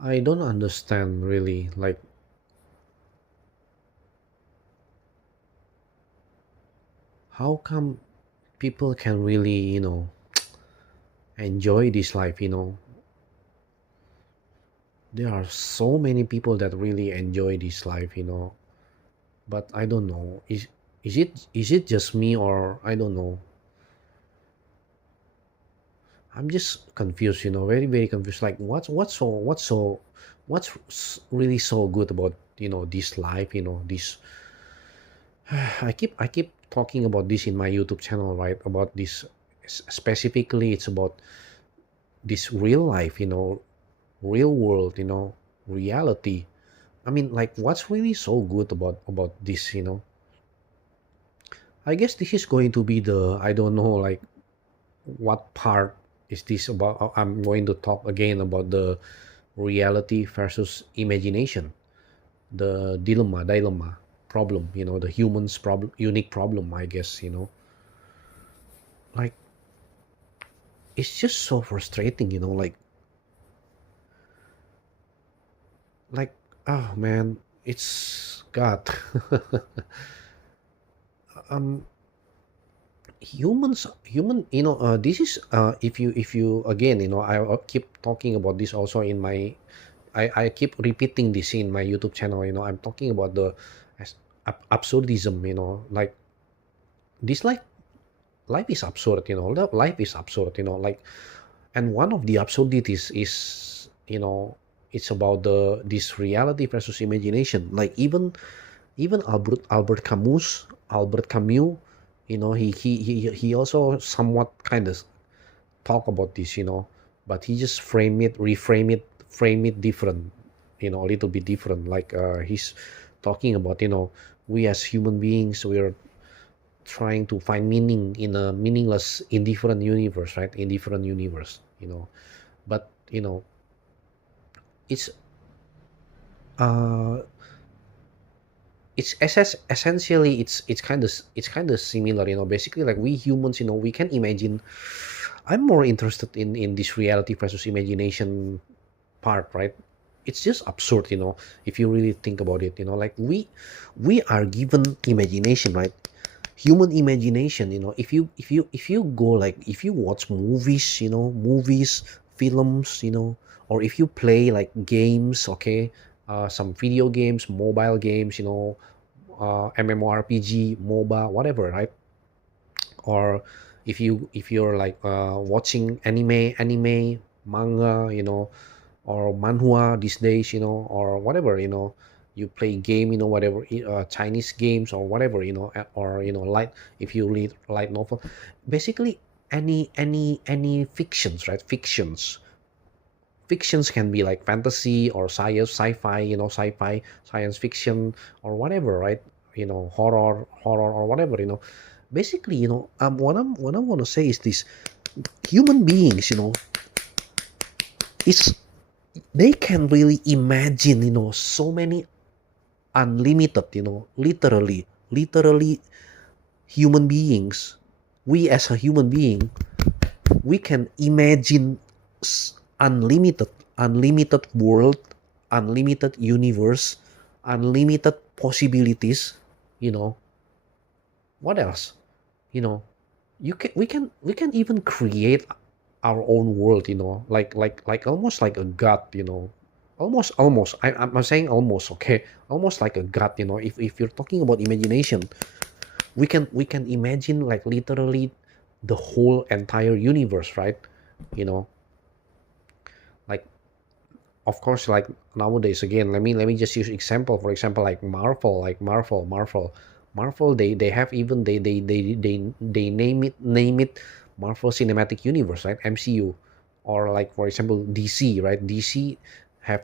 I don't understand really. Like, how come people can really, enjoy this life? There are so many people that really enjoy this life. But I don't know. Is it just me, or I don't know. I'm just confused. Very very confused. Like, what's really so good about this life? This I keep talking about this in my YouTube channel, right? About this specifically, it's about this real life, real world, reality. I mean, like, what's really so good about this? I guess this is going to be the, I don't know, like, what part is this about. I'm going to talk again about the reality versus imagination, the dilemma problem, the human's problem, unique problem, I guess. Like, it's just so frustrating, like, oh man, it's God. um this is, if you again, I'll keep talking about this also in my, I keep repeating this in my YouTube channel. I'm talking about the as- absurdism, like, this life is absurd. Life is absurd, like. And one of the absurdities is, it's about this reality versus imagination. Like, even Albert Camus, he also somewhat kind of talk about this, but he just frame it different, a little bit different. Like, he's talking about, we as human beings, we're trying to find meaning in a meaningless, indifferent universe, right? Indifferent universe, but it's uh essentially, it's kind of similar. Basically, like, we humans, we can imagine. I'm more interested in this reality versus imagination part, right? It's just absurd, if you really think about it. Like, we are given imagination, right? Human imagination. If you go, like, if you watch movies, films, or if you play, like, games, okay, some video games, mobile games, MMORPG, MOBA, whatever, right? Or if you're like, watching anime, manga, or manhua these days, or whatever, you play game, whatever, Chinese games or whatever, or, light, if you read light novel, basically, any fictions, right? Fictions can be like fantasy or sci-fi, science fiction, or whatever, right? Horror or whatever, basically, what I want to say is this: human beings, it's they can really imagine, so many unlimited, literally human beings. We as a human being, we can imagine unlimited world, unlimited universe, unlimited possibilities. You know what else? You know, we can even create our own world. Like almost like a god. Almost. I'm saying almost. Okay, almost like a god. If you're talking about imagination, we can imagine, like, literally the whole entire universe, right? You know, like, of course, like, nowadays, again, let me just use example. For example, like Marvel, they have, even they name it Marvel Cinematic Universe, right? MCU. Or, like, for example, DC, right? DC have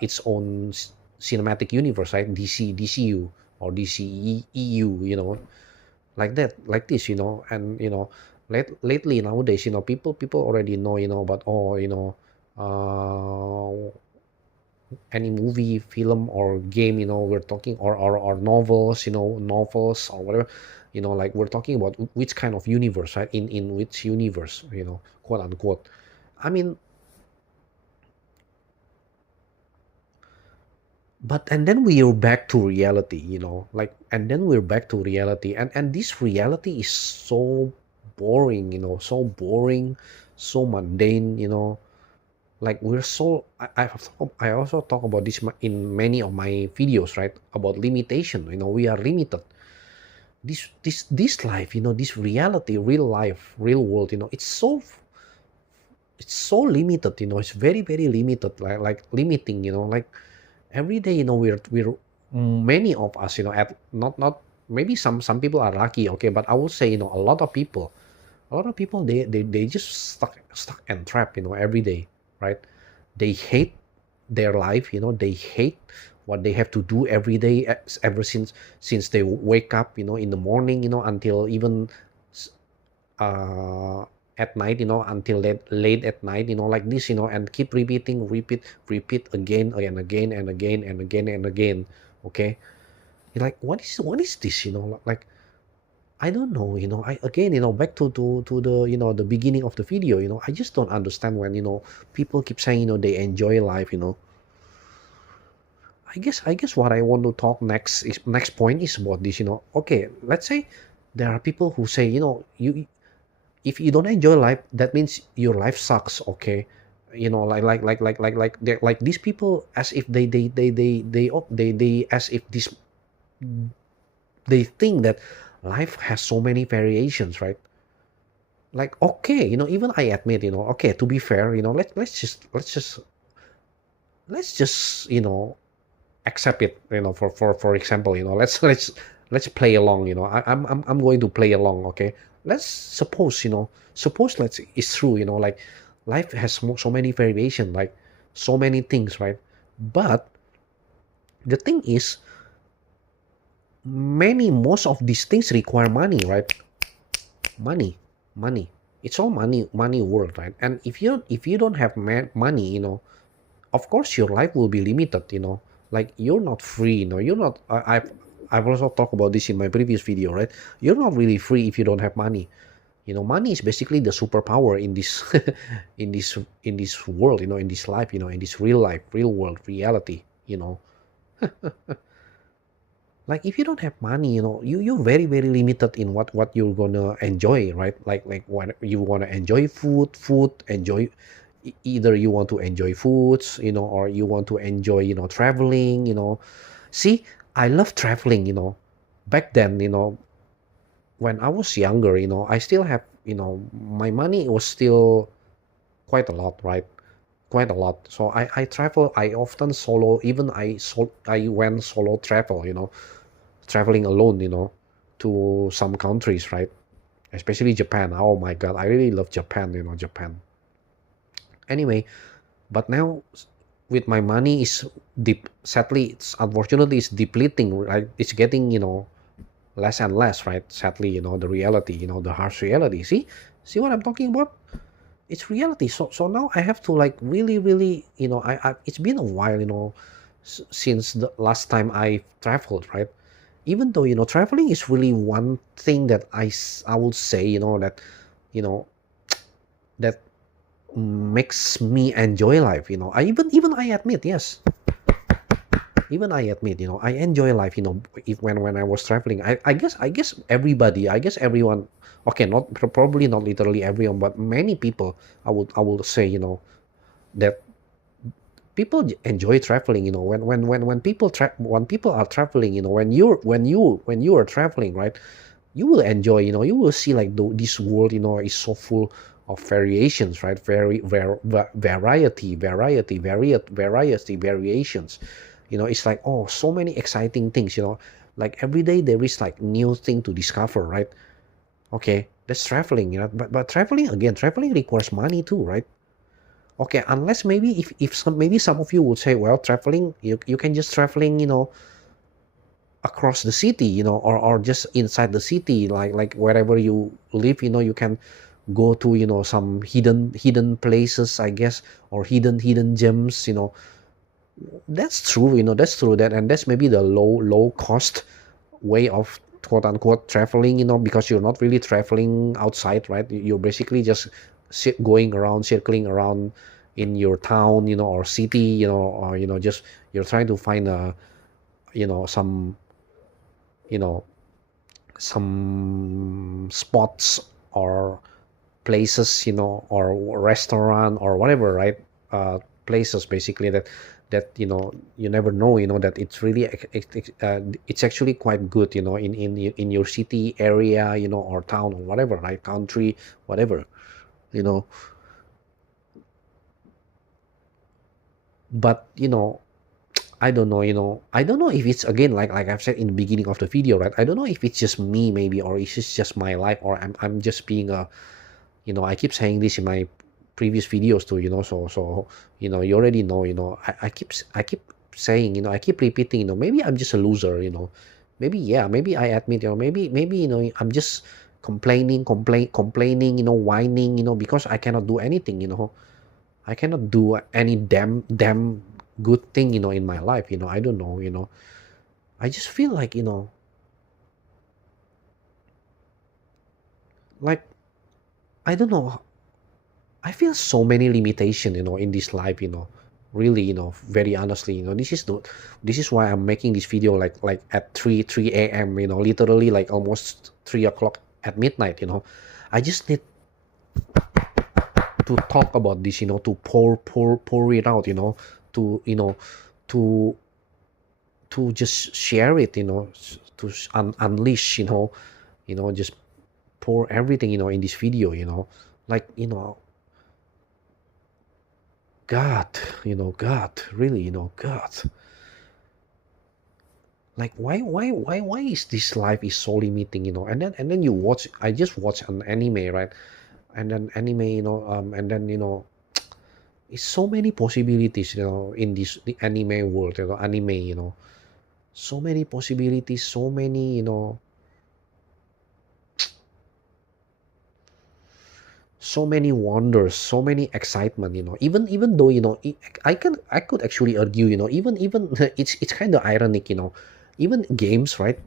its own cinematic universe, right? DCU, or DCEU, like that, like this, and, lately, nowadays, people already know, about, oh, uh any movie, film, or game, we're talking, or novels, novels, or whatever, like, we're talking about which kind of universe, right? In which universe, quote unquote. I mean, but and then we are back to reality, like, and then we're back to reality, and this reality is so boring, so boring, so mundane, like we're so I also talk about this in many of my videos, right, about limitation. We are limited. This life, this reality, real life, real world, it's so limited, it's very very limited, like limiting, like every day, we're many of us, at not maybe some people are lucky, okay, but I would say, a lot of people, they just stuck and trapped, every day, right? They hate their life, they hate what they have to do every day, ever since they wake up, in the morning, until even uh at night, until late at night, like this, and keep repeating, repeat again and again and again and again and again. Okay, you're like, what is this, like, I don't know, I again, back to the, the beginning of the video, I just don't understand when, people keep saying, they enjoy life. I guess what I want to talk next point is about this. Okay, let's say there are people who say, you if you don't enjoy life, that means your life sucks. Okay, like these people, as if they as if this they think that life has so many variations, right? Like, okay, even I admit, okay, to be fair, let's just accept it, for example, let's play along, I'm going to play along. Okay, let's suppose let's it's true, like life has so many variation, like so many things, right? But the thing is, most of these things require money, right? Money money, it's all money world, right? And if you don't have money, of course your life will be limited, like you're not free, you're not I've also talked about this in my previous video, right? You're not really free if you don't have money. Money is basically the superpower in this in this world, in this life, in this real life, real world reality. Like if you don't have money, you're very very limited in what you're gonna enjoy, right? Like when you want to enjoy food, enjoy, either you want to enjoy foods, or you want to enjoy, traveling. See, I love traveling. Back then, when I was younger, I still have, my money was still quite a lot, right? Quite a lot. So I travel, I often solo, even I went solo travel, traveling alone, to some countries, right? Especially Japan. Oh my God, I really love Japan, Japan. Anyway, but now with my money is deep. Sadly, it's unfortunately it's depleting, right? It's getting, less and less, right? Sadly, the reality, the harsh reality. See what I'm talking about? It's reality. So now I have to, like, really really, it's been a while, since the last time I traveled, right? Even though, traveling is really one thing that I would say, you know that makes me enjoy life. I even I admit, yes, even I admit, I enjoy life. If when I was traveling, I guess everybody, I guess everyone. Okay, not probably not literally everyone, but many people. I would say, that people enjoy traveling. When people are traveling, when you are traveling, right? You will enjoy, you will see, like, this world, is so full of variations, right? Variety, variations. It's like, oh, so many exciting things, like every day there is, like, new thing to discover, right? Okay, that's traveling, but traveling requires money too, right? Okay, unless maybe if some of you would say, well, traveling, you can just traveling, across the city, or just inside the city, like wherever you live, you can go to, some hidden places, I guess, or hidden gems. That's true, that, and that's maybe the low cost way of quote unquote traveling, because you're not really traveling outside, right? You're basically just going around, circling around, in your town, or city, or just you're trying to find a, some, you know some spots or places, or restaurant or whatever, right? Places basically that you never know, that it's really it's actually quite good, in your city area, or town or whatever, right? Country, whatever, you know. But I don't know, I don't know if it's, again, like I've said in the beginning of the video, right? I don't know if it's just me, maybe, or it's just my life, or I'm just being a, I keep saying this in my previous videos too, so you already know, I keep saying, I keep repeating, maybe I'm just a loser, maybe, yeah, maybe I admit, maybe I'm just complaining, whining, because I cannot do anything, I cannot do any damn good thing, in my life, I don't know, I just feel like, like, I don't know, I feel so many limitation, in this life, really, very honestly, this is why I'm making this video like at 3 a.m., literally like almost 3 o'clock at midnight, I just need to talk about this, to pour it out, to, to just share it, to unleash, just pour everything, in this video, like, God, God, really, God, like, why is this life is so limiting, and then you watch, I just watch an anime, right? And then anime, and then, it's so many possibilities, in this the anime world, anime, so many possibilities, so many, so many wonders, so many excitement, even though, I could actually argue, even it's kind of ironic, even games, right?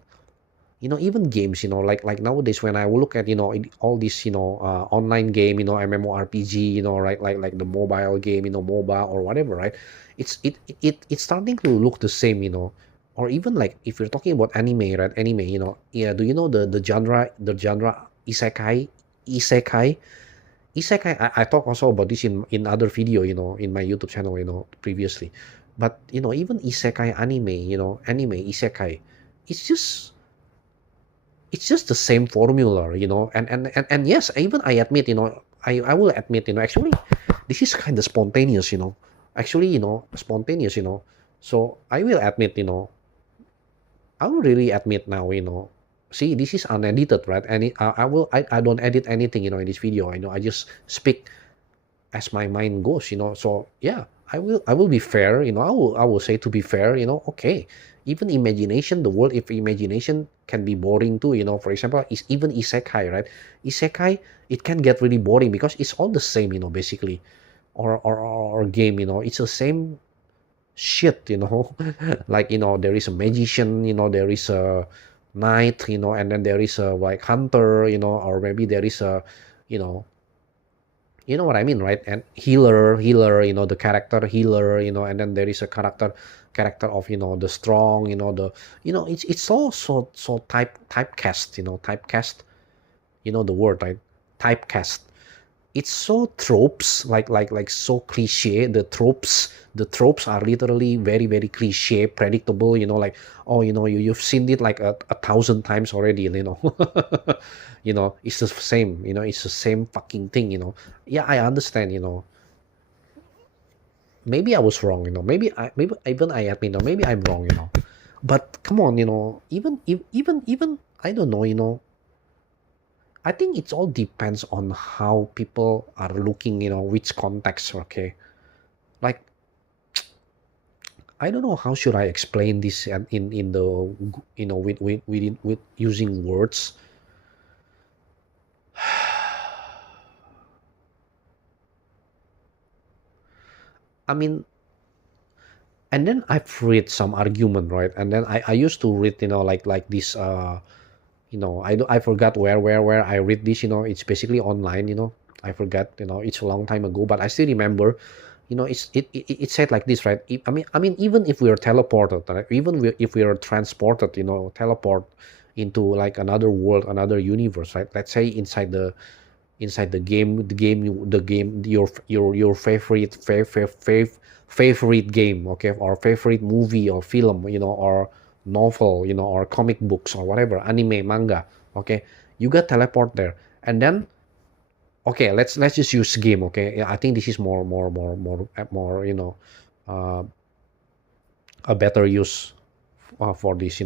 Even games, like nowadays, when I will look at, all these, online game, MMORPG, right? Like the mobile game, MOBA or whatever, right? It's starting to look the same, or even like if you're talking about anime, right? Anime, yeah, do you know the genre isekai? I talk also about this in other video, in my YouTube channel, previously. But even isekai anime, isekai, it's just it's just the same formula, and yes, even I admit, I will admit, actually, this is kind of spontaneous, actually, spontaneous, so I will admit, I will really admit now, see, this is unedited, right? And I don't edit anything, in this video, I just speak as my mind goes, so yeah, I will be fair, I will say, to be fair, okay, even imagination, the world, if imagination can be boring too, for example, is even isekai, right? Isekai, it can get really boring because it's all the same, basically, or game, it's the same shit, like, there is a magician, there is a knight, and then there is a, like, hunter, or maybe there is a, you know what I mean, right? And healer, the character healer, and then there is a character of, the strong, the, it's all so typecast, typecast, the word, right? Typecast. It's so tropes, like so cliche. The tropes are literally very, very cliche, predictable, like, oh, you've seen it like a thousand times already, it's the same, it's the same fucking thing, yeah, I understand, maybe I was wrong, maybe even I admit, maybe I'm wrong, but come on, even I don't know, I think it all depends on how people are looking, which context, okay? Like, I don't know how should I explain this in the, with using words. I mean, and then I've read some argument, right? And then I used to read, like this, I forgot where I read this, it's basically online, I forgot, it's a long time ago, but I still remember it said like this, right? I mean, even if we are teleported, right? If we are transported, teleport into like another world, another universe, right? Let's say inside the game, your favorite game, okay, or favorite movie or film, or novel, or comic books or whatever, anime, manga, okay, you got teleport there, and then okay, let's just use game, okay. Yeah, I think this is more, uh, a better use for this,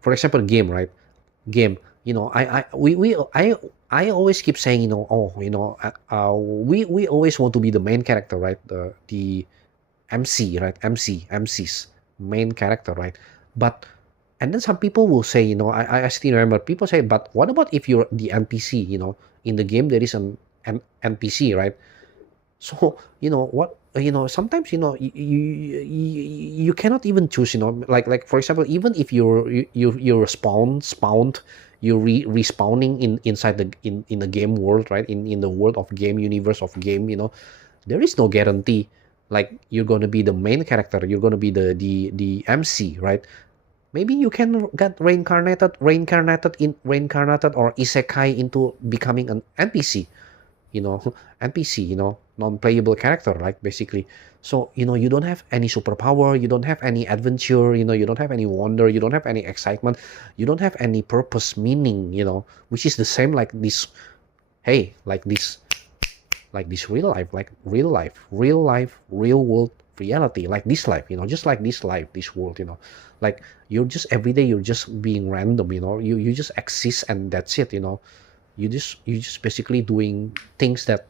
for example, game, right? Game, I always keep saying, oh, we always want to be the main character, right? The MC, right? MC's main character, right? But and then some people will say, I still remember people say, but what about if you're the NPC? In the game there is an NPC, right? So what, sometimes, you cannot even choose, like for example, even if you're spawned, you're respawning inside in the game world, right? In the world of game, universe of game, there is no guarantee like you're going to be the main character, you're going to be the MC, right? Maybe you can get reincarnated or isekai into becoming an NPC, you know NPC, non-playable character, like basically. So you don't have any superpower, you don't have any adventure, you don't have any wonder, you don't have any excitement, you don't have any purpose, meaning, which is the same like this. Hey, like this real life, like real life, real world reality, like this life, just like this life, this world, like you're just every day you're just being random, you just exist, and that's it. You just basically doing things that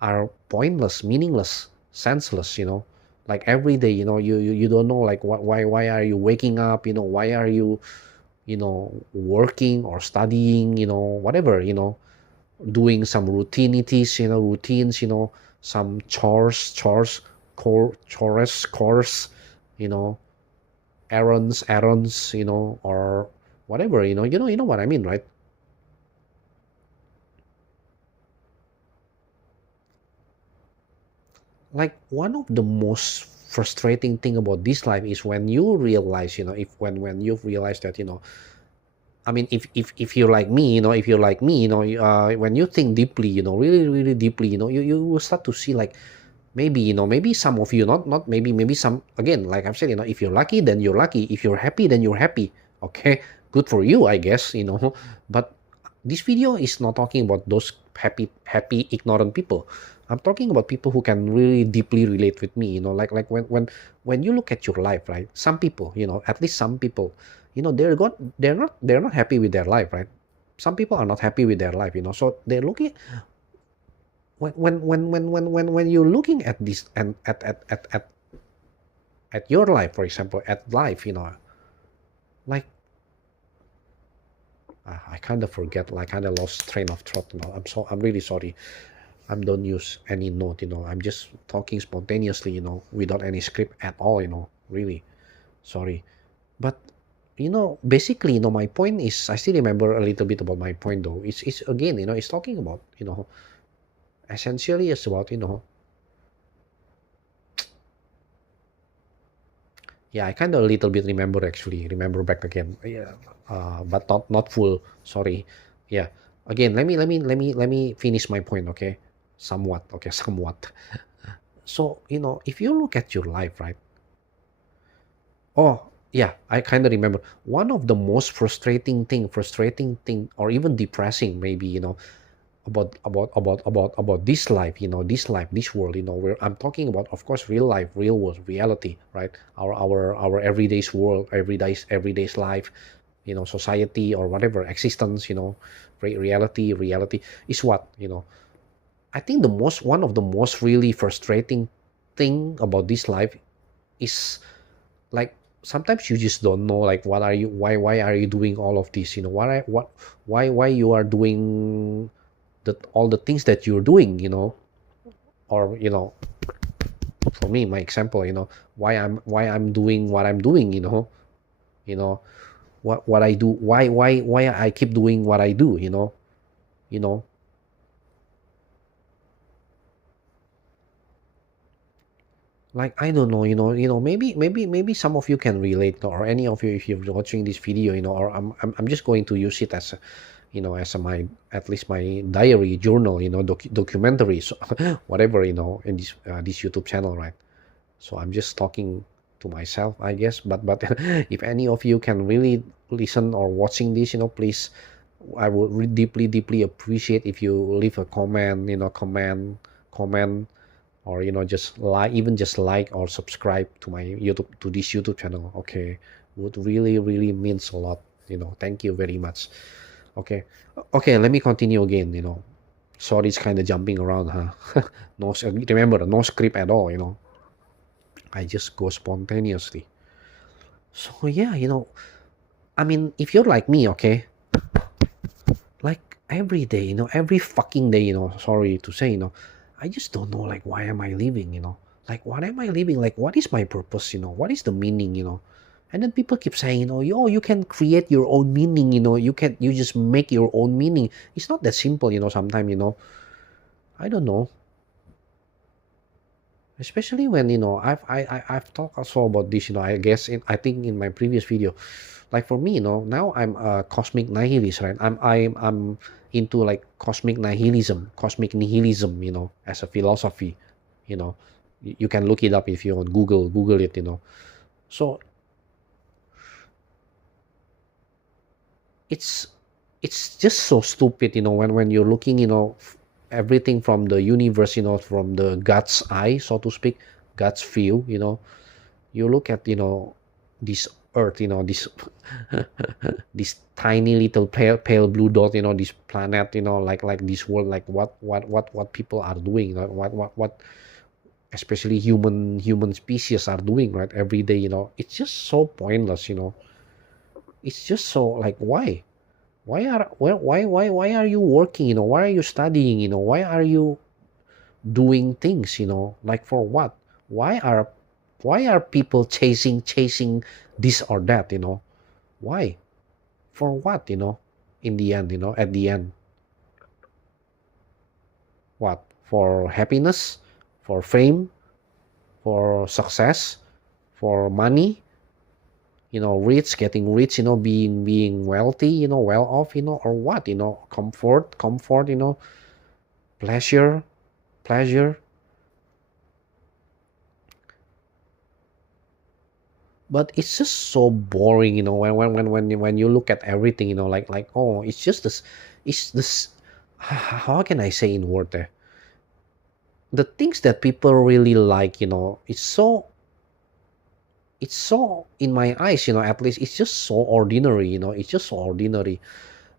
are pointless, meaningless, senseless, like every day, you don't know like why are you waking up, why are you, working or studying, whatever, doing some routines, some chores, you know errands, or whatever, you know what I mean, right? Like one of the most frustrating thing about this life is when you realize, if when you realize that, I mean, if you're like me, if you're like me, when you think deeply, really, really deeply, you will start to see like maybe, maybe some of you, not maybe some, again, like I've said, if you're lucky, then you're lucky. If you're happy, then you're happy. Okay, good for you, I guess, But this video is not talking about those happy ignorant people. I'm talking about people who can really deeply relate with me, like when you look at your life, right? Some people, at least some people, they're not happy with their life, right? Some people are not happy with their life, so they're looking, when you're looking at this, and at your life, for example, at life, like, I kind of forget, like kind of lost train of thought, I'm really sorry. I don't use any note, I'm just talking spontaneously, without any script at all, really sorry. But basically, my point is, I still remember a little bit about my point, though. It's again, it's talking about, essentially it's about, yeah, I kind of a little bit remember, actually remember back again, yeah, but not full. Sorry. Yeah. Again, let me finish my point. Okay, somewhat. Okay, somewhat. So if you look at your life, right? Oh, yeah, I kind of remember one of the most frustrating thing, or even depressing, maybe, about this life, this world, where I'm talking about, of course, real life, real world, reality, right? Our everyday's world, everyday's life, society, or whatever existence, reality is what, I think one of the most really frustrating thing about this life is, like, sometimes you just don't know, like, what are you why are you doing all of this, why you are doing all the things that you're doing, or, for me, my example, why I'm doing what I'm doing, you know what I do, why I keep doing what I do, you know Like, I don't know, maybe some of you can relate, or any of you, if you're watching this video, or I'm just going to use it as a, as a, my, at least my diary journal, documentary, so whatever, in this YouTube channel, right? So I'm just talking to myself, I guess. But if any of you can really listen or watching this, please, I would deeply appreciate if you leave a comment, comment, or just like, even just like or subscribe to my YouTube, to this YouTube channel. Okay, would really means a lot. Thank you very much. Okay, okay. Let me continue again. Sorry, it's kind of jumping around, huh? No, remember, no script at all. I just go spontaneously. So yeah, I mean, if you're like me, okay, like every day, every fucking day, sorry to say, I just don't know, like, why am I living, like, what am I living, like, what is my purpose, what is the meaning, and then people keep saying, yo, you can create your own meaning, you just make your own meaning. It's not that simple, sometimes, I don't know. Especially when I've talked also about this, I guess I think in my previous video. Like for me, now I'm a cosmic nihilist, right? I'm into like cosmic nihilism, as a philosophy. You can look it up if you want, Google it. So it's it's just so stupid, when you're looking, everything from the universe, from the God's eye, so to speak, God's view. You look at, this earth, this this tiny little pale blue dot, this planet, like this world, like what people are doing, like what especially human species are doing, right, every day. It's just so pointless. It's just so, like, why are you working, why are you studying, why are you doing things, like, for what? Why are people chasing this or that, why, for what, in the end, at the end, what, for happiness, for fame, for success, for money, getting rich, being wealthy, well off, or what, comfort, pleasure. But it's just so boring, when you look at everything, like, oh, it's just this, it's this, how can I say in word there, the things that people really like, it's so in my eyes, at least it's just so ordinary, it's just so ordinary.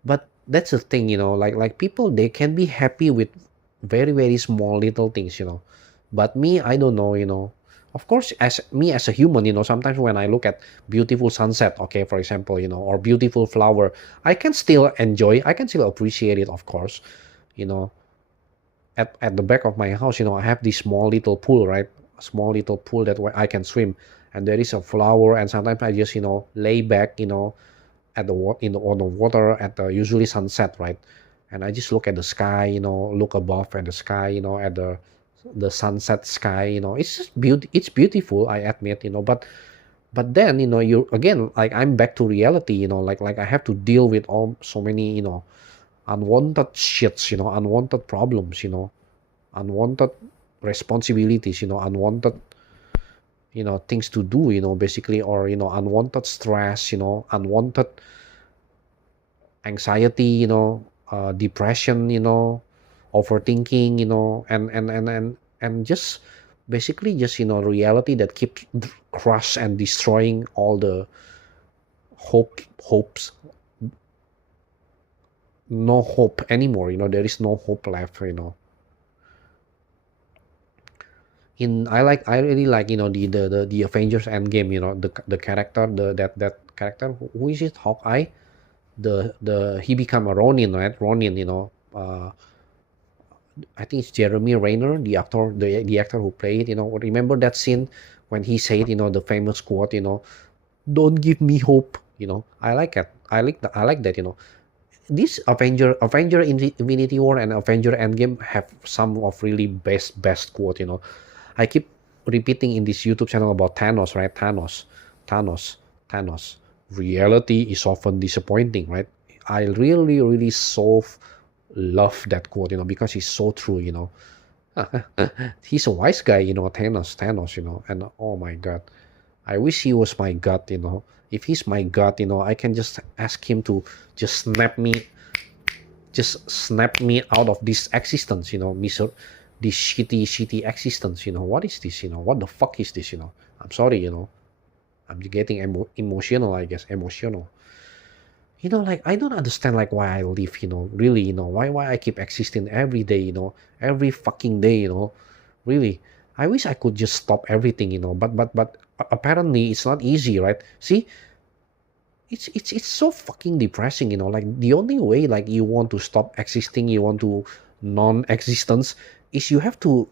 But that's the thing, like people, they can be happy with very small little things, but me, I don't know, of course, as me as a human, sometimes when I look at beautiful sunset, okay, for example, or beautiful flower, I can still appreciate it, of course. you know at the back of my house, I have this small little pool, right, a small little pool that where I can swim, and there is a flower, and sometimes I just, lay back, at the water, on the water at the usually sunset, right, and I just look at the sky, look above at the sky, at the sunset sky, it's just it's beautiful, I admit, but then, you again, like, I'm back to reality, like I have to deal with all so many, unwanted shits, unwanted problems, unwanted responsibilities, unwanted, things to do, basically, or, unwanted stress, unwanted anxiety, depression, overthinking, and just basically just, reality that keeps crush and destroying all the hopes. No hope anymore, there is no hope left, I really like, the Avengers Endgame, the character, that character, who is it, Hawkeye, he become a Ronin, right, Ronin, I think it's Jeremy Renner, the actor who played, remember that scene when he said, the famous quote, don't give me hope, I like it, I like that, this Avenger Infinity War and Avenger Endgame have some of really best quote, I keep repeating in this YouTube channel about Thanos, right? Thanos, Thanos. Reality is often disappointing, right? I really, really so love that quote, because it's so true, He's a wise guy, Thanos, and oh my God, I wish he was my God. If he's my God, I can just ask him to just snap me out of this existence, miser, this shitty existence. What is this? What the fuck is this? I'm sorry, I'm getting emotional, I guess, emotional. Like I don't understand like why I live, really, why I keep existing every day, every fucking day, really. I wish I could just stop everything, but apparently it's not easy, right? See, it's so fucking depressing, like the only way like you want to stop existing, you want to non-existence, is you have to,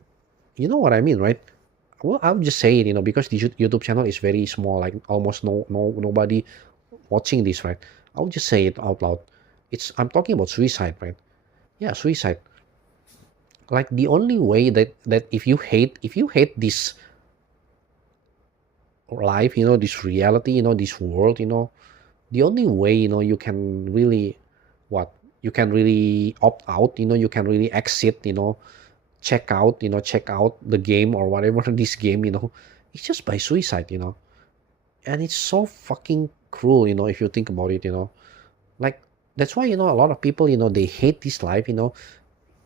you know what I mean, right? Well, I'll just say it, because the YouTube channel is very small, like almost nobody watching this, right? I'll just say it out loud. I'm talking about suicide, right? Yeah, suicide. Like the only way that if you hate this life, this reality, this world, the only way, you can really, what, you can really opt out, you can really exit, check out the game or whatever this game, it's just by suicide, and it's so fucking cruel, if you think about it, like that's why, a lot of people, they hate this life,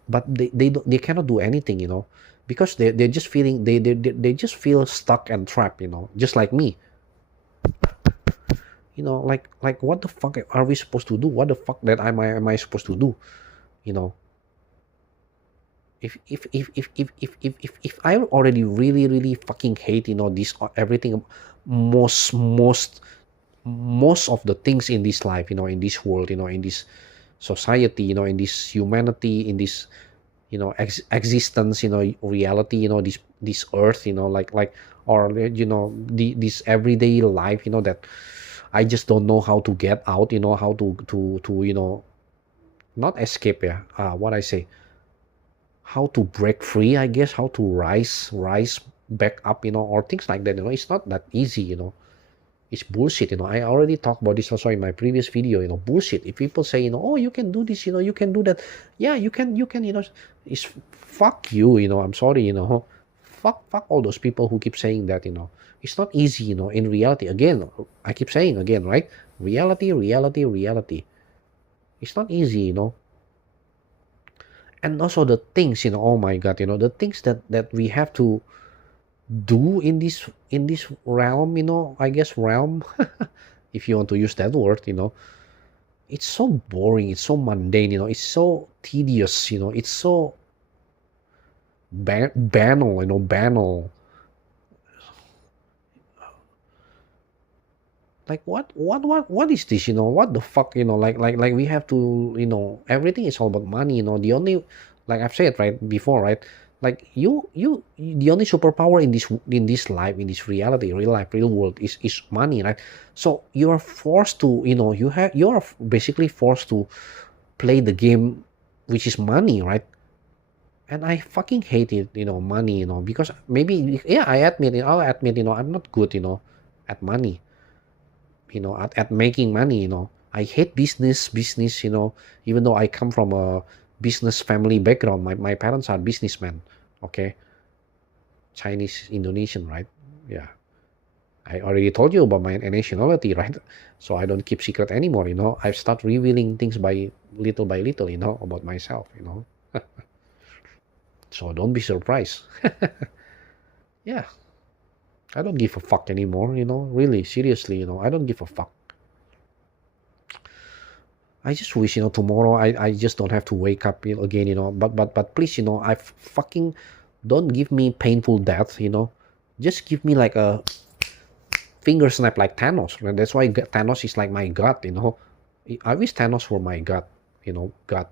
but they cannot do anything, because they're just feeling, they just feel stuck and trapped, just like me. Like what the fuck are we supposed to do? What the fuck that am I supposed to do? You know, if I already really really fucking hate, this everything, most of the things in this life, in this world, in this society, in this humanity, in this, existence, reality, this earth, like or this everyday life, that I just don't know how to get out, how to not escape, yeah, what I say, how to break free, I guess, how to rise back up, or things like that. It's not that easy, it's bullshit. I already talked about this also in my previous video. Bullshit. If people say, oh, you can do this, you can do that. Yeah, you can, it's fuck you, I'm sorry, fuck all those people who keep saying that, it's not easy, in reality. Again, I keep saying again, right? Reality, reality, reality. It's not easy, and also the things, oh my God, the things that we have to do in this realm, I guess realm, if you want to use that word, it's so boring, it's so mundane, it's so tedious, it's so banal, banal. Like what is this, what the fuck, like we have to, everything is all about money, the only, like I've said right before, right? Like the only superpower in this life, in this reality, real life, real world, is money, right? So you are forced to, you are basically forced to play the game, which is money, right? And I fucking hate it, money, because maybe, yeah, I'll admit, I'm not good, at money, at making money. I hate business, even though I come from a business family background. My parents are businessmen. Okay, Chinese Indonesian, right? Yeah, I already told you about my nationality, right? So I don't keep secret anymore. I start revealing things by little, about myself. So don't be surprised. Yeah, I don't give a fuck anymore. Really, seriously, I don't give a fuck. I just wish, tomorrow I just don't have to wake up, again, but please, I fucking don't give me painful death, just give me like a finger snap like Thanos. Right? That's why Thanos is like my god, I wish Thanos were my god, god.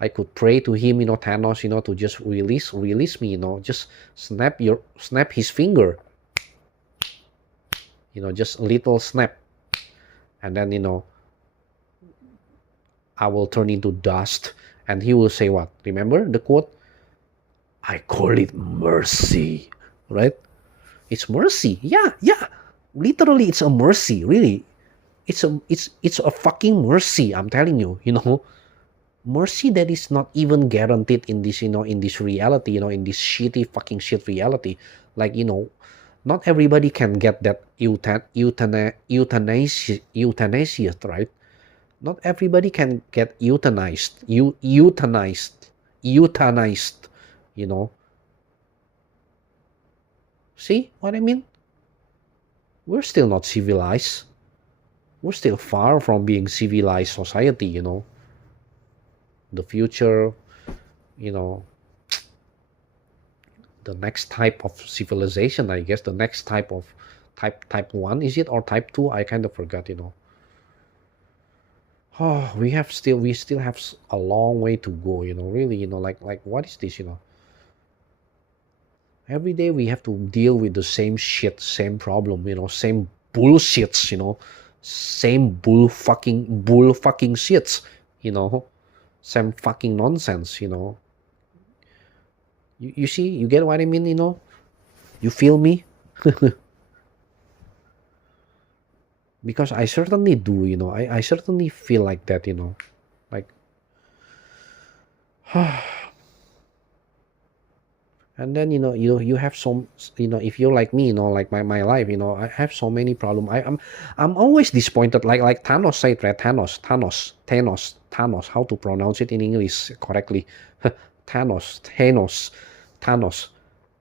I could pray to him, Thanos, to just release me, just snap his finger, just a little snap, and then, I will turn into dust, and he will say what? Remember the quote? I call it mercy, right? It's mercy. Yeah, yeah. Literally, it's a mercy. Really, it's a fucking mercy. I'm telling you. Mercy that is not even guaranteed in this in this reality. In this shitty fucking shit reality. Like not everybody can get that euthanasia, right? Not everybody can get euthanized. Euthanized. You know. See what I mean? We're still not civilized. We're still far from being civilized society. The future. You know, the next type of civilization. I guess the next type of type one is it or type two? I kind of forgot. Oh, we still have a long way to go. Really. Like what is this? Every day we have to deal with the same shit, same problem, same bullshits, same bull fucking shits, you know, same fucking nonsense, You see, you get what I mean, You feel me? Because I certainly do, I certainly feel like that, like, and then you have some, if you're like me, like my life, I have so many problems. I'm always disappointed, like Thanos said, right? Thanos, how to pronounce it in English correctly? Thanos.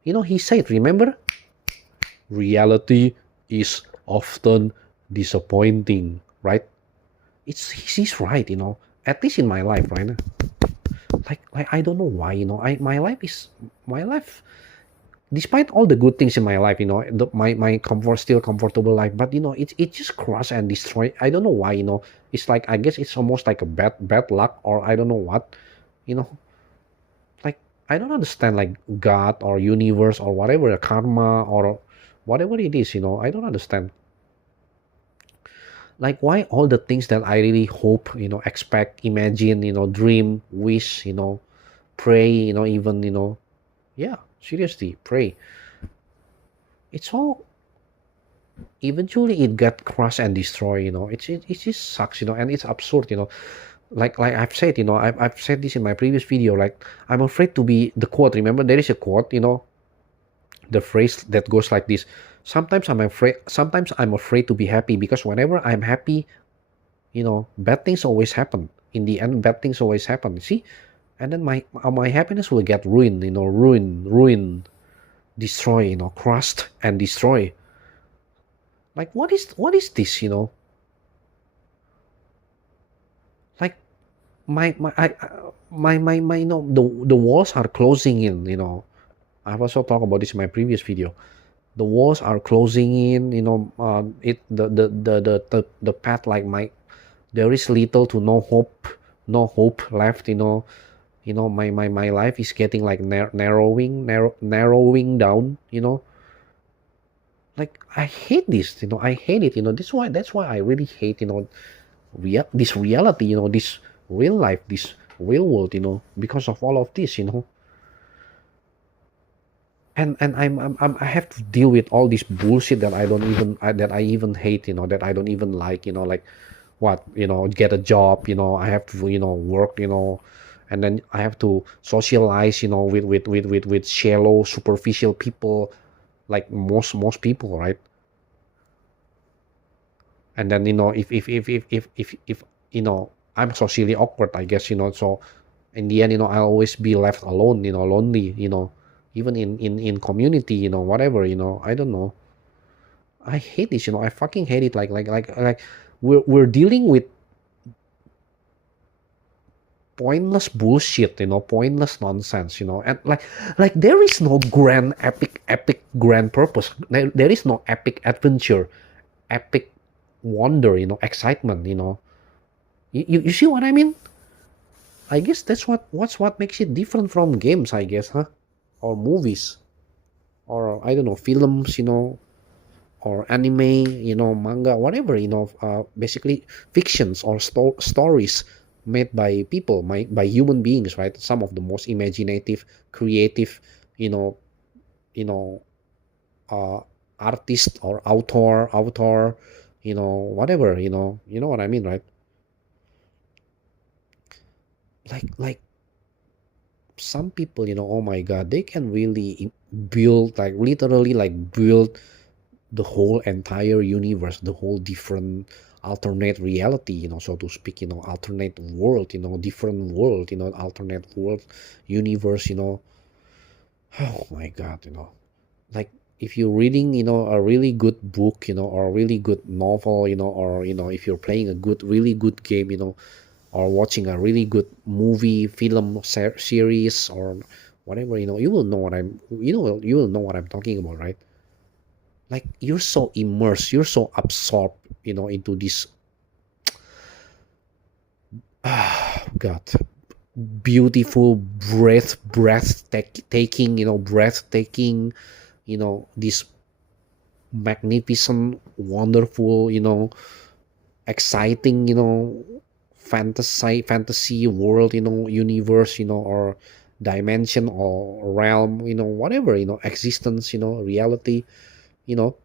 He said, remember, reality is often disappointing, right? He's right, at least in my life, right? Like I don't know why, my life, despite all the good things in my life, my comfort, still comfortable life, but it just crush and destroy. I don't know why, it's like, I guess it's almost like a bad luck, or I don't know what, you know like, I don't understand, like God or universe or whatever, karma or whatever it is, I don't understand, like, why all the things that I really hope, expect, imagine, dream, wish, pray, even, yeah, seriously, pray, it's all eventually it got crushed and destroyed. It just sucks, and it's absurd, like I've said, I've said this in my previous video, like, I'm afraid to be the quote. Remember, there is a quote, the phrase that goes like this: sometimes I'm afraid to be happy, because whenever I'm happy, bad things always happen. In the end, bad things always happen. See, and then my happiness will get ruined, ruin, destroy, crushed and destroy. Like, what is this, like, my I my the walls are closing in, I've also talked about this in my previous video. The walls are closing in, it the path, like, there is little to no hope left, my life is getting like narrowing down, like, I hate this, I hate it, that's why I really hate, this reality, this real life, this real world, because of all of this, and I have to deal with all this bullshit that that I even hate, that I don't even like, like, what, get a job, I have to, work, and then I have to socialize, with shallow, superficial people, like most people, right? And then, if I'm socially awkward, I guess, so in the end, I'll always be left alone, lonely, even in community, whatever, I don't know. I hate this, I fucking hate it. Like, we're dealing with pointless bullshit, pointless nonsense, and like there is no grand epic grand purpose. There is no epic adventure, epic wonder, excitement, you see what I mean? I guess what makes it different from games, I guess, huh? Or movies, or I don't know, films, or anime, manga, whatever, basically fictions or stories. made by people, by human beings, right? Some of the most imaginative, creative, you know, you know, uh, artist or author, whatever, you know what I mean, right? Like some people, oh my God, they can really build, like literally, like build the whole entire universe, the whole different alternate reality, so to speak, alternate world, different world, alternate world, universe, oh my God, like if you're reading, a really good book, or a really good novel, or if you're playing a really good game, or watching a really good movie, film, series, or whatever, you will know what you will know what I'm talking about, right? Like you're so immersed, you're so absorbed, into this God, beautiful, breathtaking, breathtaking, this magnificent, wonderful, exciting, fantasy world, universe, or dimension or realm, whatever, existence, reality, you know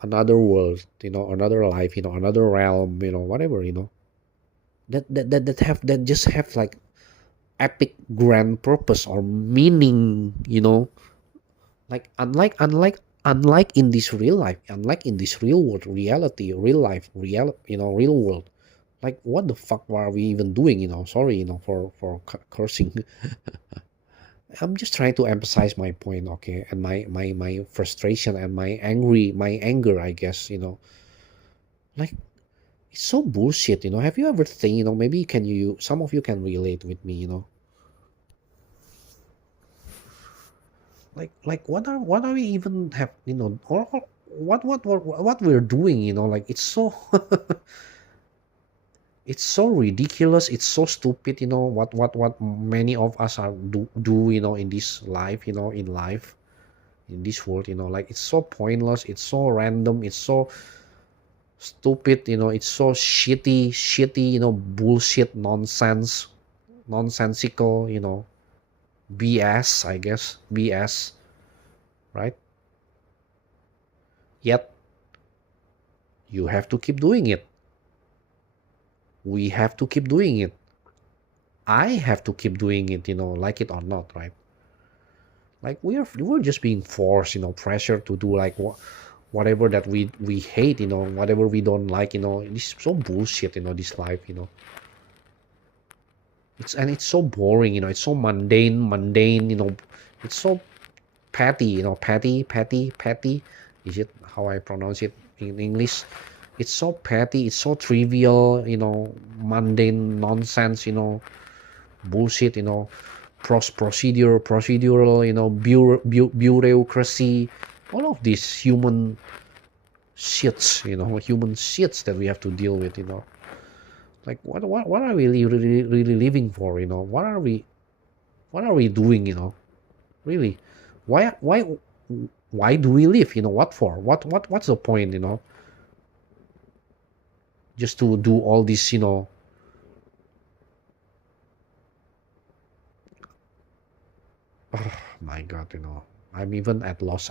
another world, another life, another realm, whatever, that just have like epic grand purpose or meaning, like unlike in this real life, unlike in this real world reality, real life, real world. Like what the fuck are we even doing, sorry, for cursing. I'm just trying to emphasize my point, okay, and my frustration and my anger, I guess, like it's so bullshit, have you ever think, maybe can you some of you can relate with me, like what are we even have, or what we're doing, like it's so it's so ridiculous, it's so stupid, what many of us are do in this life, in life, in this world, like it's so pointless, it's so random, it's so stupid, it's so shitty, bullshit, nonsensical, BS, I guess, BS, right? Yet you have to keep doing it. We have to keep doing it. I have to keep doing it, like it or not, right? Like we're just being forced, pressure to do like whatever that we hate, whatever we don't like, this is so bullshit, this life, it's so boring, it's so mundane, it's so petty, petty. Is it how I pronounce it in English? It's so petty, it's so trivial, mundane nonsense, bullshit, procedural, bureaucracy, all of these human shits that we have to deal with, like what are we really living for, what are we doing, really, why why do we live, what for, what's the point, just to do all this, oh my God, I'm even at loss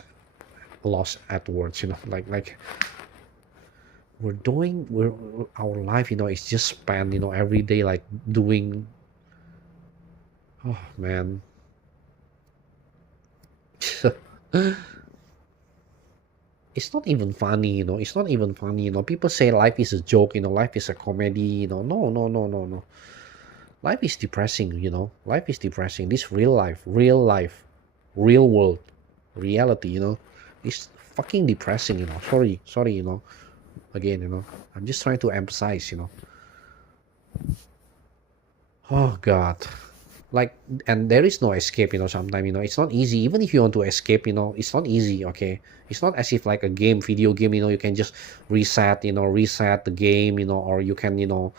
at words, like we're our life, is just spent, every day like doing, oh man. It's not even funny, it's not even funny, people say life is a joke, life is a comedy, no, no, no, no, no. Life is depressing, life is depressing. This real life, real world, reality, is fucking depressing, sorry, again, I'm just trying to emphasize, oh God. Like, and there is no escape, sometimes, it's not easy. Even if you want to escape, it's not easy, okay? It's not as if like a video game, you can just reset the game, or you can,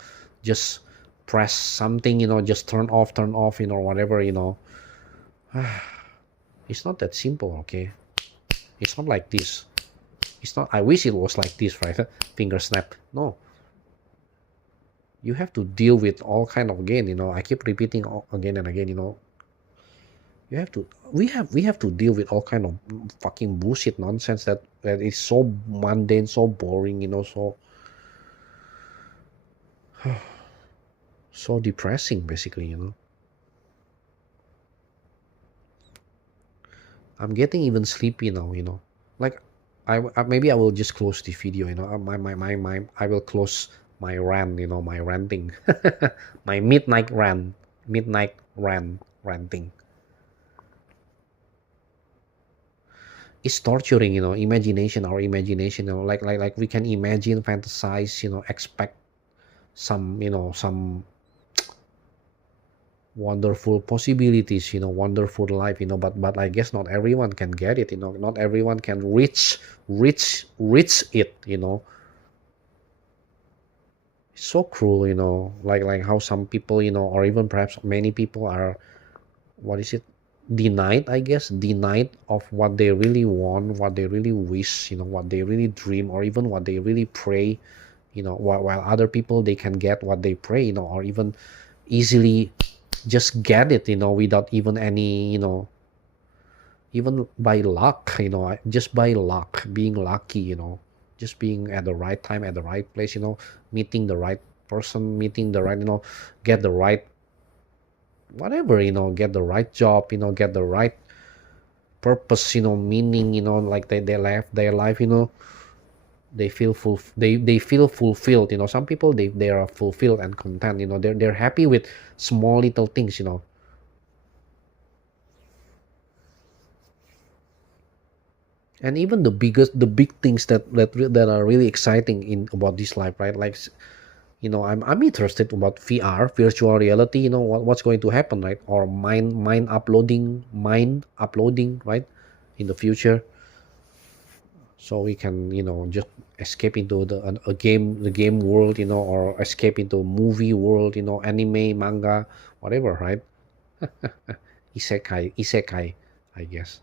just press something, just turn off, whatever, it's not that simple, okay? It's not like this. It's not, I wish it was like this, right? Finger snap. No, You have to deal with all kind of, again, I keep repeating again and again, you have to we have to deal with all kind of fucking bullshit nonsense that is so mundane, so boring, so depressing, basically. I'm getting even sleepy now, like maybe I will just close the video, I will close my rant, my ranting, my midnight ranting. It's torturing, imagination, our imagination, like we can imagine, fantasize, expect some, some wonderful possibilities, wonderful life, but I guess not everyone can get it, not everyone can reach it. It's so cruel, like how some people, or even perhaps many people are, what is it, denied, I guess, denied of what they really want, what they really wish, what they really dream, or even what they really pray, while other people, they can get what they pray, or even easily just get it, without even any, even by luck, just by luck, being lucky, just being at the right time, at the right place, meeting the right person, meeting the right, get the right whatever, get the right job, get the right purpose, meaning, like they left their life, they feel fulfilled, some people, they are fulfilled and content, they're happy with small little things, and even the big things that are really exciting in about this life, right? Like, I'm interested about VR, virtual reality, what's going to happen, right? Or mind uploading, right, in the future, so we can, just escape into the game world, or escape into movie world, anime, manga, whatever, right? Isekai, I guess.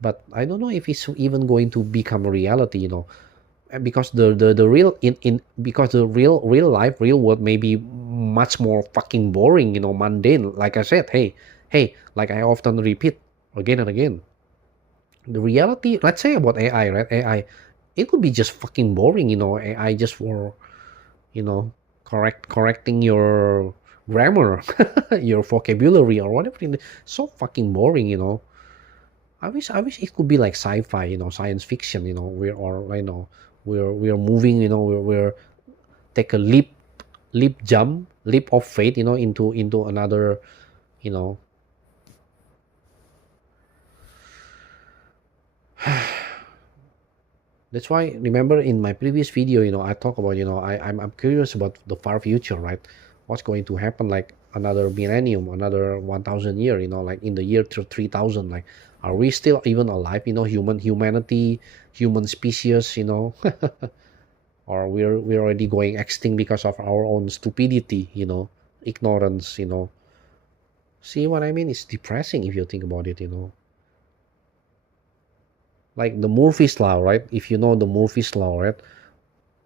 But I don't know if it's even going to become a reality, because the real in because the real life, real world may be much more fucking boring, mundane. Like I said, hey, like I often repeat again and again, the reality, let's say about AI, right? AI, it could be just fucking boring, AI just for, you know correcting your grammar, your vocabulary, or whatever. So fucking boring, I wish it could be like sci-fi, science fiction, we're or we're moving, we're take a leap of faith, into another, you know that's why, remember in my previous video, I talk about, I'm curious about the far future, right? What's going to happen, like another millennium, another 1000 year, like in the year 3000, like, are we still even alive, humanity, human species, or we're already going extinct because of our own stupidity, ignorance, see what I mean? It's depressing if you think about it, like the Murphy's law, right? If you know the Murphy's law, right?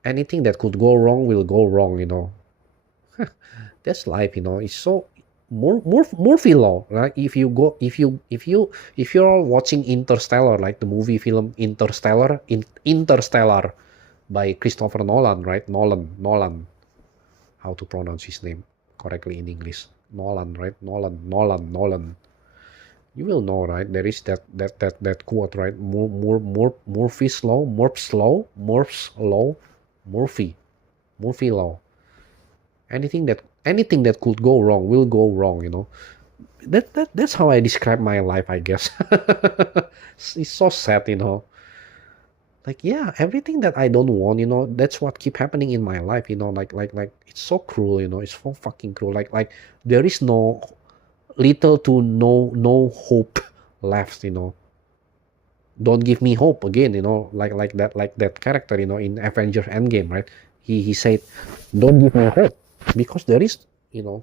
Anything that could go wrong will go wrong, That's life, it's so Murphy law, right? If you're all watching Interstellar, like the movie film Interstellar by Christopher Nolan, right? Nolan, how to pronounce his name correctly in English? Nolan, right? Nolan. You will know, right? There is that quote, right? Murphy's law, Murph's law, Murphy, Murphy law. Anything that could go wrong will go wrong. That's how I describe my life, I guess. It's so sad, like, yeah, everything that I don't want, that's what keep happening in my life, like it's so cruel, it's so fucking cruel, like there is no little to no hope left, don't give me hope again, like that character, in Avengers Endgame, right? He said, don't give me hope, because there is, you know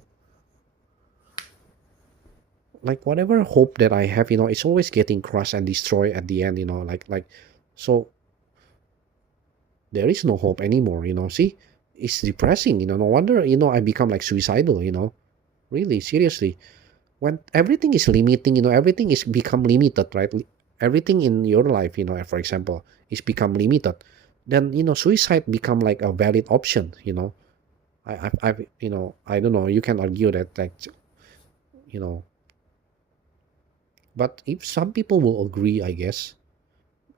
like whatever hope that I have, it's always getting crushed and destroyed at the end, like so there is no hope anymore, see. it's depressing. No wonder, I become like suicidal. Really, seriously. When everything is limiting, everything is become limited, right? Everything in your life, for example, is become limited. Then, suicide become like a valid option. I don't know. You can argue that, like, you know, but if some people will agree, I guess.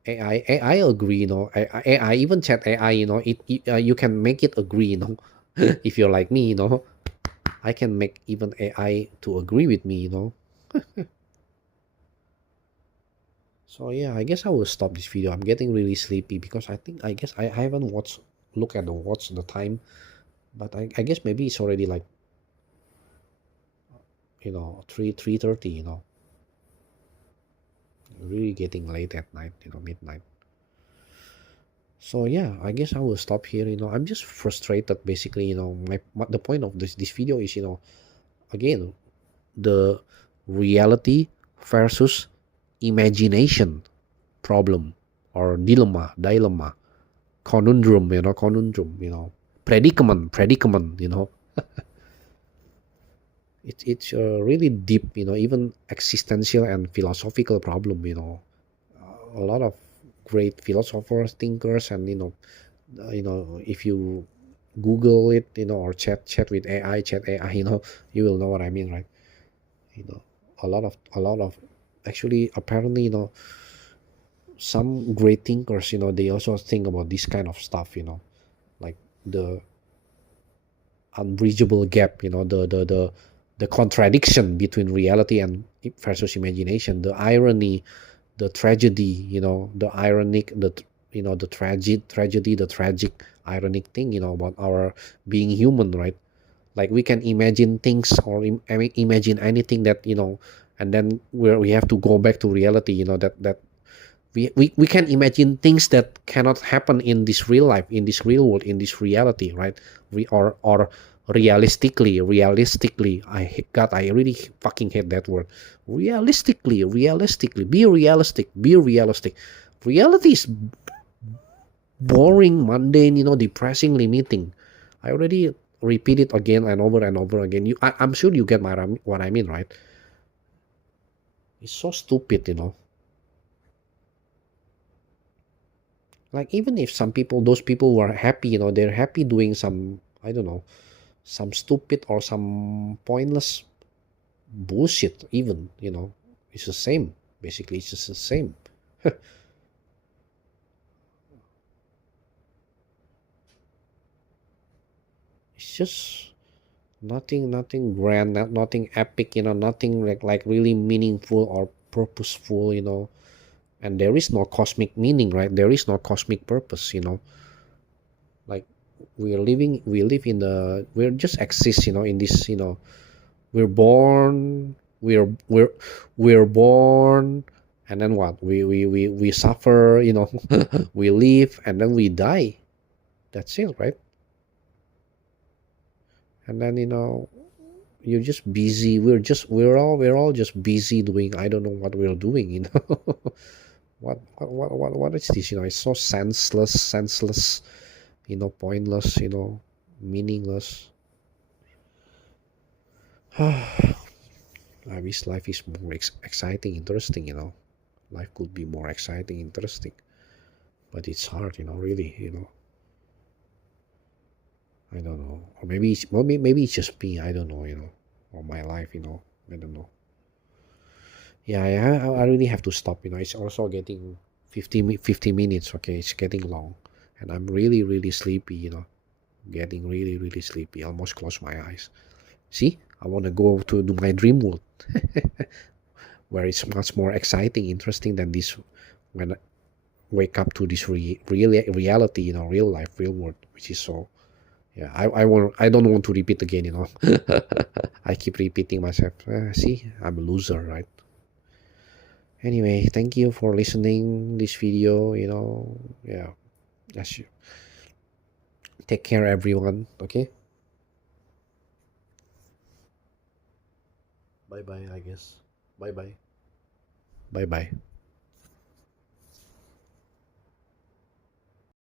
AI agree, AI, even chat AI, you can make it agree, if you're like me, I can make even AI to agree with me, So yeah, I guess I will stop this video. I'm getting really sleepy because I guess I haven't look at the watch the time, but I guess maybe it's already like 3:30. Really getting late at night. Midnight. So yeah, I guess I will stop here. I'm just frustrated. Basically, the point of this video is, again, the reality versus imagination problem, or dilemma, conundrum, predicament. It's really deep, even existential and philosophical problem. A lot of great philosophers, thinkers, and if you Google it, or chat with AI, chat AI, you will know what I mean, right? You know, a lot of actually, apparently, some great thinkers, they also think about this kind of stuff, like the unbridgeable gap, the contradiction between reality and versus imagination, the irony, the tragedy, the ironic, the tragedy, the tragic, ironic thing, about our being human, right? Like we can imagine things, or imagine anything that, and then we have to go back to reality, that we can imagine things that cannot happen in this real life, in this real world, in this reality, right? Or realistically, God, I really fucking hate that word. Realistically, be realistic. Reality is boring, mundane, depressing, limiting. I already repeat it again and over again. I'm sure you get what I mean, right? It's so stupid, like, even if some people, those people who are happy, they're happy doing some, I don't know, some stupid or some pointless bullshit, even, it's the same. Basically, it's just the same. It's just nothing grand, nothing epic, nothing like really meaningful or purposeful, and there is no cosmic meaning, right? There is no cosmic purpose, like we live in the, we're just exist, in this, we're born, we're born, and then what, we suffer, we live, and then we die. That's it, right? And then, you're just busy, we're all just busy doing, I don't know what we're doing, what is this, it's so senseless, pointless, meaningless. I wish life is more exciting, interesting, life could be more exciting, interesting, but it's hard, really, I don't know, or maybe it's just me, I don't know, or my life, I don't know. Yeah, I really have to stop, it's also getting 50 minutes, okay, it's getting long, and I'm really really sleepy, getting really really sleepy, almost close my eyes. See, I want to go to my dream world, where it's much more exciting, interesting than this, when I wake up to this reality, real life, real world, which is so, yeah, I don't want to repeat again, I keep repeating myself. See, I'm a loser, right? Anyway, thank you for listening this video, yeah, that's you. Take care, everyone. Okay, bye bye, I guess. Bye bye. Bye bye.